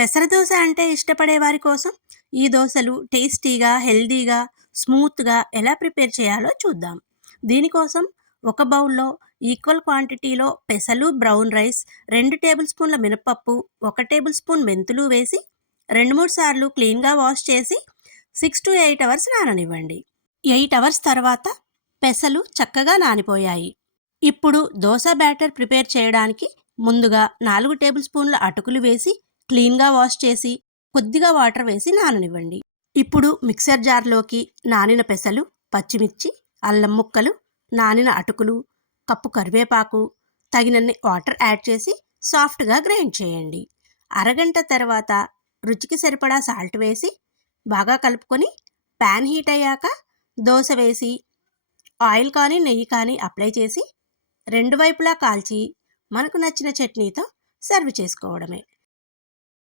పెసర దోశ అంటే ఇష్టపడే వారి కోసం ఈ దోశలు టేస్టీగా హెల్దీగా స్మూత్గా ఎలా ప్రిపేర్ చేయాలో చూద్దాం. దీనికోసం ఒక బౌల్లో ఈక్వల్ క్వాంటిటీలో పెసలు బ్రౌన్ రైస్ రెండు టేబుల్ స్పూన్ల మినపప్పు ఒక టేబుల్ స్పూన్ మెంతులు వేసి రెండు మూడు సార్లు క్లీన్గా వాష్ చేసి సిక్స్ టు ఎయిట్ అవర్స్ నాననివ్వండి. ఎయిట్ అవర్స్ తర్వాత పెసలు చక్కగా నానిపోయాయి. ఇప్పుడు దోశ బ్యాటర్ ప్రిపేర్ చేయడానికి ముందుగా నాలుగు టేబుల్ స్పూన్ల అటుకులు వేసి క్లీన్గా వాష్ చేసి కొద్దిగా వాటర్ వేసి నాననివ్వండి. ఇప్పుడు మిక్సర్ జార్లోకి నానిన పెసలు పచ్చిమిర్చి అల్లం ముక్కలు నానిన అటుకులు కప్పు కరివేపాకు తగినన్ని వాటర్ యాడ్ చేసి సాఫ్ట్గా గ్రైండ్ చేయండి. అరగంట తర్వాత రుచికి సరిపడా సాల్ట్ వేసి బాగా కలుపుకొని ప్యాన్ హీట్ అయ్యాక దోశ వేసి ఆయిల్ కానీ నెయ్యి కానీ అప్లై చేసి రెండు వైపులా కాల్చి మనకు నచ్చిన చట్నీతో సర్వ్ చేసుకోవడమే.